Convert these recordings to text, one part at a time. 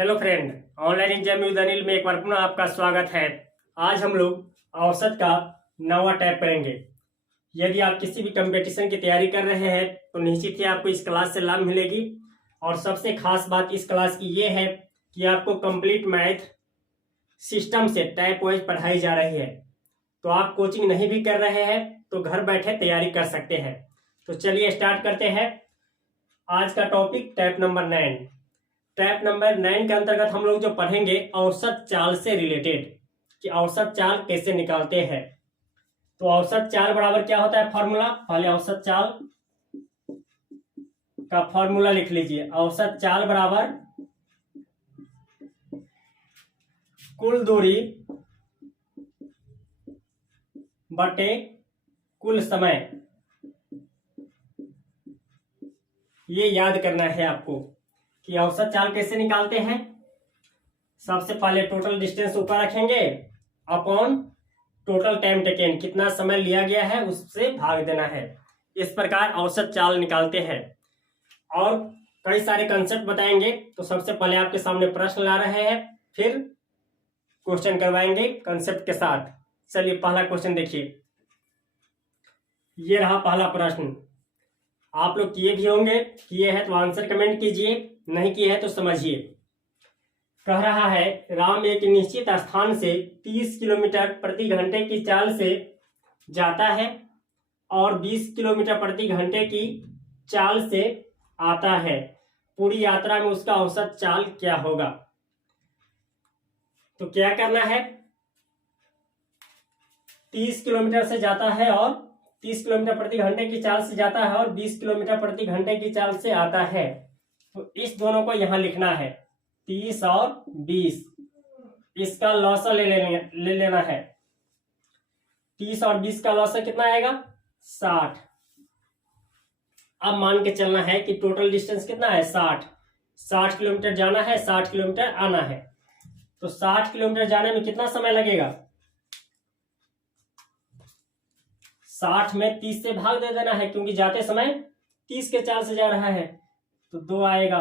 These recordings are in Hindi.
Hello friend, online exam with Anil में एक बार पुनः आपका स्वागत है। आज हम लोग औसत का नवा टैप करेंगे। यदि आप किसी भी कंपटीशन की तैयारी कर रहे हैं तो निश्चित ही आपको इस क्लास से लाभ मिलेगी। और सबसे खास बात इस क्लास की ये है कि आपको कंप्लीट मैथ सिस्टम से टैप वाइज पढ़ाई जा रही है। तो आप कोचिंग नहीं भी कर रहे हैं तो घर बैठे तैयारी कर सकते हैं। तो चलिए स्टार्ट करते हैं। आज का topic tap number 9। Tap number 9 के अंतर्गत हम लोग जो पढ़ेंगे औसत चाल से रिलेटेड कि औसत चाल कैसे निकालते हैं। तो औसत चाल बराबर क्या होता है फॉर्मूला, पहले औसत चाल का फॉर्मूला लिख लीजिए। औसत चाल बराबर कुल दूरी बटे कुल समय। ये याद करना है आपको कि औसत चाल कैसे निकालते हैं। सबसे पहले टोटल डिस्टेंस ऊपर रखेंगे अपॉन टोटल टाइम टेकन, कितना समय लिया गया है उससे भाग देना है। इस प्रकार औसत चाल निकालते हैं और कई सारे कंसेप्ट बताएंगे। तो सबसे पहले आपके सामने प्रश्न ला रहे हैं, फिर क्वेश्चन करवाएंगे कंसेप्ट के साथ। चलिए पहला क्वेश्चन देखिए। ये रहा पहला प्रश्न। आप लोग किए भी होंगे, किए हैं तो आंसर कमेंट कीजिए, नहीं किए हैं तो समझिए। कह रहा है राम एक निश्चित स्थान से 30 किलोमीटर प्रति घंटे की चाल से जाता है और 20 किलोमीटर प्रति घंटे की चाल से आता है। पूरी यात्रा में उसका औसत चाल क्या होगा। तो क्या करना है, 30 किलोमीटर से जाता है और 30 किलोमीटर प्रति घंटे की चाल से जाता है और 20 किलोमीटर प्रति घंटे की चाल से आता है। तो इस दोनों को यहां लिखना है 30 और 20। इसका लॉसा ले लेना है। 30 और 20 का लॉसा कितना आएगा 60। अब मान के चलना है कि टोटल डिस्टेंस कितना है 60 किलोमीटर जाना है, 60 किलोमीटर आना है। तो 60 किलोमीटर जाने में कितना समय लगेगा, 60 में 30 से भाग दे देना है क्योंकि जाते समय 30 के चाल से जा रहा है तो 2 आएगा।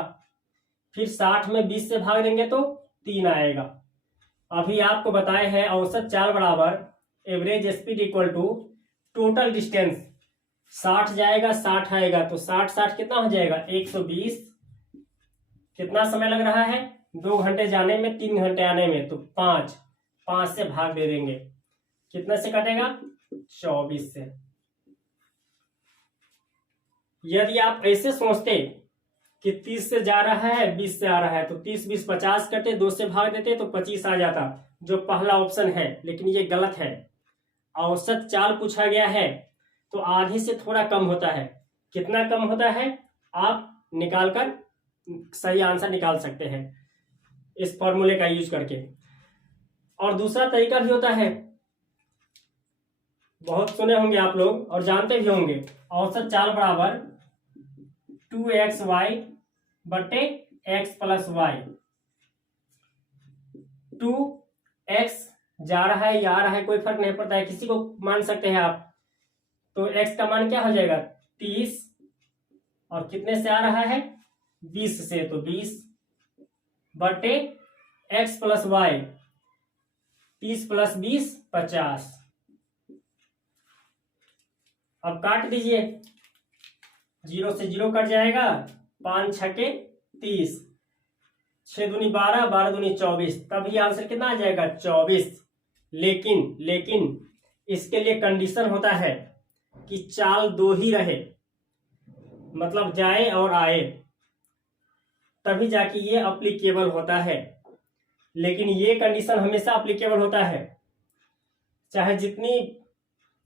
फिर 60 में 20 से भाग देंगे तो 3 आएगा। अभी आपको बताए हैं औसत चाल बराबर average speed equal to total distance. 60 जाएगा 60 आएगा तो 60 कितना हो जाएगा 120। कितना समय लग रहा है 2 घंटे जाने में, 3 घंटे आने में, तो 5 से भाग दे देंगे। कितने से कटेगा 24 से। यदि आप ऐसे सोचते कि 30 से जा रहा है 20 से आ रहा है तो 30 20 50 करते, 2 से भाग देते तो 25 आ जाता, जो पहला ऑप्शन है। लेकिन ये गलत है। औसत चाल पूछा गया है तो आधे से थोड़ा कम होता है। कितना कम होता है आप निकालकर सही आंसर निकाल सकते हैं इस फॉर्मूले का यूज करके। और दूसरा तरीका भी होता है, बहुत सुने होंगे आप लोग और जानते भी होंगे। औसत चाल बराबर 2xy बटे x प्लस y। 2x जा रहा है या आ रहा है कोई फर्क नहीं पड़ता है, किसी को मान सकते हैं आप। तो x का मान क्या हो जाएगा 30 और कितने से आ रहा है 20 से, तो 20 बटे x प्लस y। 30 प्लस 20 50। अब काट दीजिए, 0 से 0 कट जाएगा, 5 छके 30, 6 दूनी 12, 12 दूनी 24, तभी आंसर कितना आ जाएगा 24। लेकिन इसके लिए कंडीशन होता है कि चाल 2 ही रहे, मतलब जाए और आए, तभी जाके ये अप्लीकेबल होता है। लेकिन ये कंडीशन हमेशा अप्लीकेबल होता है, चाहे जितनी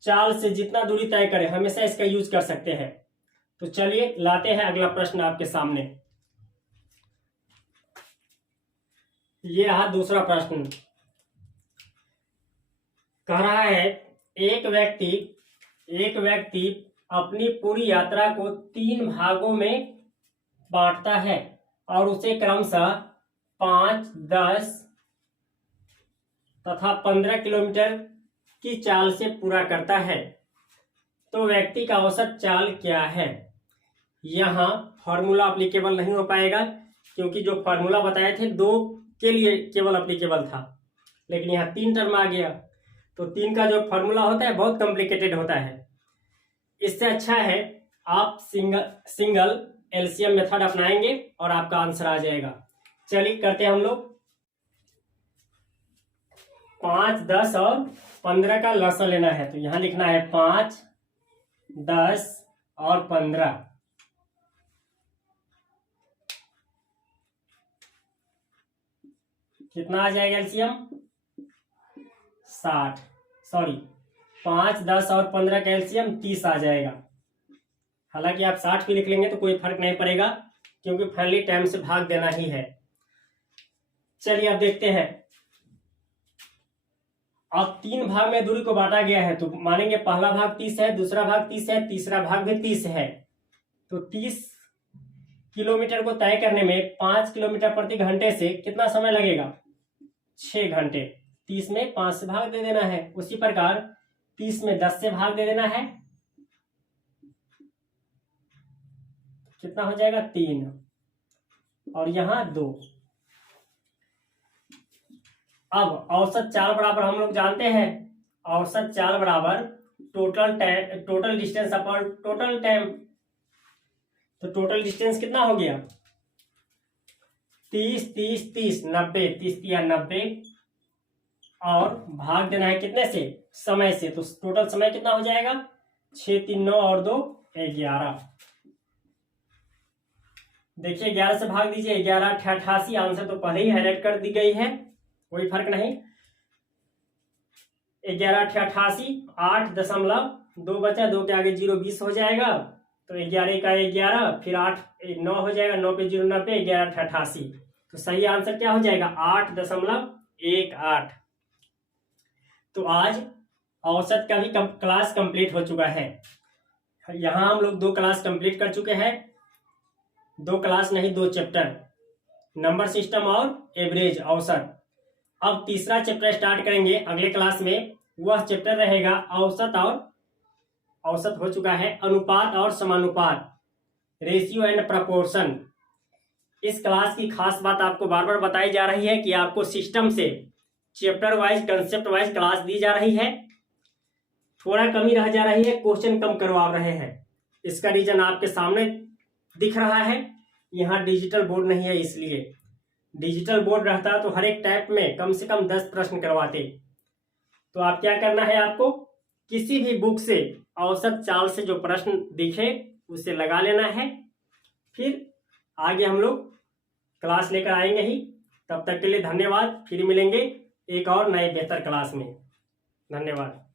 चाल से जितना दूरी तय करे, हमेशा इसका यूज कर सकते हैं। तो चलिए लाते हैं अगला प्रश्न आपके सामने। ये रहा दूसरा प्रश्न। कह रहा है एक व्यक्ति अपनी पूरी यात्रा को 3 भागों में बांटता है और उसे क्रमशः 5, 10 तथा 15 किलोमीटर की चाल से पूरा करता है। तो व्यक्ति का औसत चाल क्या है। यहां फॉर्मूला एप्लीकेबल नहीं हो पाएगा क्योंकि जो फार्मूला बताए थे 2 के लिए केवल एप्लीकेबल था, लेकिन यहाँ 3 टर्म आ गया, तो 3 का जो फार्मूला होता है बहुत कॉम्प्लिकेटेड होता है। इससे अच्छा है आप सिंगल एलसीएम मेथड अपनाएंगे और आपका आंसर आ जाएगा। चलिए करते हैं हम लोग। 5, 10 और 15 का लसन लेना है, तो यहां लिखना है 5, 10 और 15। कितना आ जाएगा एलसीएम? 60, सॉरी 5, 10 और 15 का एलसीएम 30 आ जाएगा। हालांकि आप 60 भी लिख लेंगे तो कोई फर्क नहीं पड़ेगा, क्योंकि फाइनली टाइम से भाग देना ही है। चलिए अब देखते हैं। अब 3 भाग में दूरी को बांटा गया है, तो मानेंगे पहला भाग 30 है, दूसरा भाग 30 है, तीसरा भाग भी 30 है। तो 30 किलोमीटर को तय करने में 5 किलोमीटर प्रति घंटे से कितना समय लगेगा? 6 घंटे। 30 में 5 से भाग दे देना है। उसी प्रकार 30 में 10 से भाग दे देना है, कितना हो जाएगा? 3, और यहां 2। अब औसत चाल बराबर हम लोग जानते हैं, औसत चाल बराबर total distance upon total time. तो टोटल डिस्टेंस कितना हो गया? 30, 30, 30, 90, 30 या 90, और भाग देना है कितने से? समय से। तो टोटल समय कितना हो जाएगा? 6, 3, 9 और 2, 11। देखिए 11 से भाग दीजिए, 11, 88। आंसर तो पहले ही हाईलाइट कर दी गई है, कोई फर्क नहीं। 11, 88, 8.2 बचा, 2 के आगे 0, 20 हो जाएगा। तो 11 का 11, फिर 8, 9 हो जाएगा, 9 पे 0, 90, 11, 88। तो सही आंसर क्या हो जाएगा? 8.18। तो आज औसत का भी क्लास कंप्लीट हो चुका है। यहां हम लोग 2 क्लास कंप्लीट कर चुके हैं। 2 क्लास नहीं, 2 चैप्टर, नंबर सिस्टम और एवरेज औसत। अब तीसरा चैप्टर स्टार्ट करेंगे अगले क्लास में। वह चैप्टर रहेगा औसत, और औसत हो चुका है अनुपात और समानुपात, रेशियो एंड प्रपोर्शन। इस क्लास की खास बात आपको बार बार बताई जा रही है कि आपको सिस्टम से chapter wise, concept wise class दी जा रही है। थोड़ा कमी रह जा रही है, क्वेश्चन कम करवा रहे हैं। इसका रीजन आपके सामने दिख रहा है। यहाँ डिजिटल बोर्ड नहीं है, इसलिए। डिजिटल बोर्ड रहता तो हर एक टाइप में कम से कम 10 प्रश्न करवाते। तो आप क्या करना है, आपको किसी भी बुक से औसत चाल से जो प्रश्न दिखे उसे लगा लेना है। फिर आगे हम लोग क्लास लेकर आएंगे ही। तब तक के लिए धन्यवाद। फिर मिलेंगे एक और नए बेहतर क्लास में। धन्यवाद।